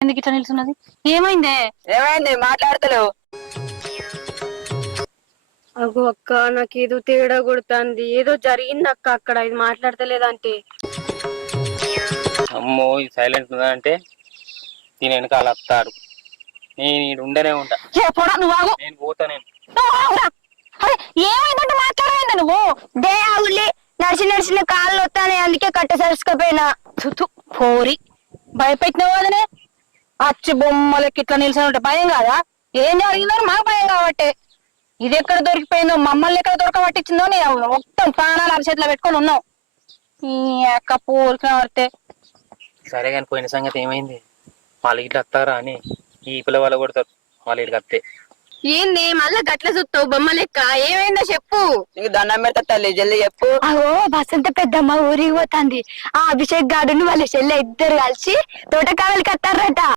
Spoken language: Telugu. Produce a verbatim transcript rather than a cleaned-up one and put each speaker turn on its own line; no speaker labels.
ఎందుకు ఇట్లా నిల్చున్నది? ఏమైందే?
ఏమైంది మాట్లాడతలేవు?
అగో అక్క, నాకు ఏదో తేడా కొడుతుంది. ఏదో జరిగింది అక్క అక్కడ. ఇది మాట్లాడతలేదంటే
అమ్మో ఇది సైలెంట్ ఉందా అంటే దీని వెనకాల వస్తాడు. నేను ఈడు ఉండనే ఉంటా.
పోడా నువ్వు ఆగు.
నేను పోతా. నేను
అరే ఏమైందంటే మాట్లాడమైందా నువ్వు?
దే ఆవులే నడిచి నడిచిన కాళ్ళు వస్తానే, అందుకే కట్ట సరుచుకపోయినా.
పోరి భయపెట్టిన వాళ్ళనే అచ్చి బొమ్మలకి ఇట్లా నిల్చొని ఉంటే భయం కాదా? ఏం జరిగిందని మాకు భయం కాబట్టి. ఇది ఎక్కడ దొరికిపోయిందో, మమ్మల్ని ఎక్కడ దొరకబట్టించిందో నేను మొత్తం ప్రాణాలు అరిచేతిలో పెట్టుకొని ఉన్నావు. ఈ అక్క పోరికి పడితే
సరే కానీ పోయిన సంగతి ఏమైంది? వాళ్ళు ఇట్లా వస్తారా అని ఈ పిల్ల వాళ్ళు కొడతారు. వాళ్ళు ఇటుకి వస్తే
ఏంది మళ్ళా గట్ల చూస్తావు బొమ్మ లెక్క? ఏమైందో చెప్పు.
నీకు దండం పెడతా తల్లి, జల్దీ చెప్పు.
అగో బసంత పెద్దమ్మ ఊరికి పోతాంది. ఆ అభిషేక్ గాడును వాళ్ళ చెల్లె ఇద్దరు కలిసి తోటకాయలకి వస్తారట.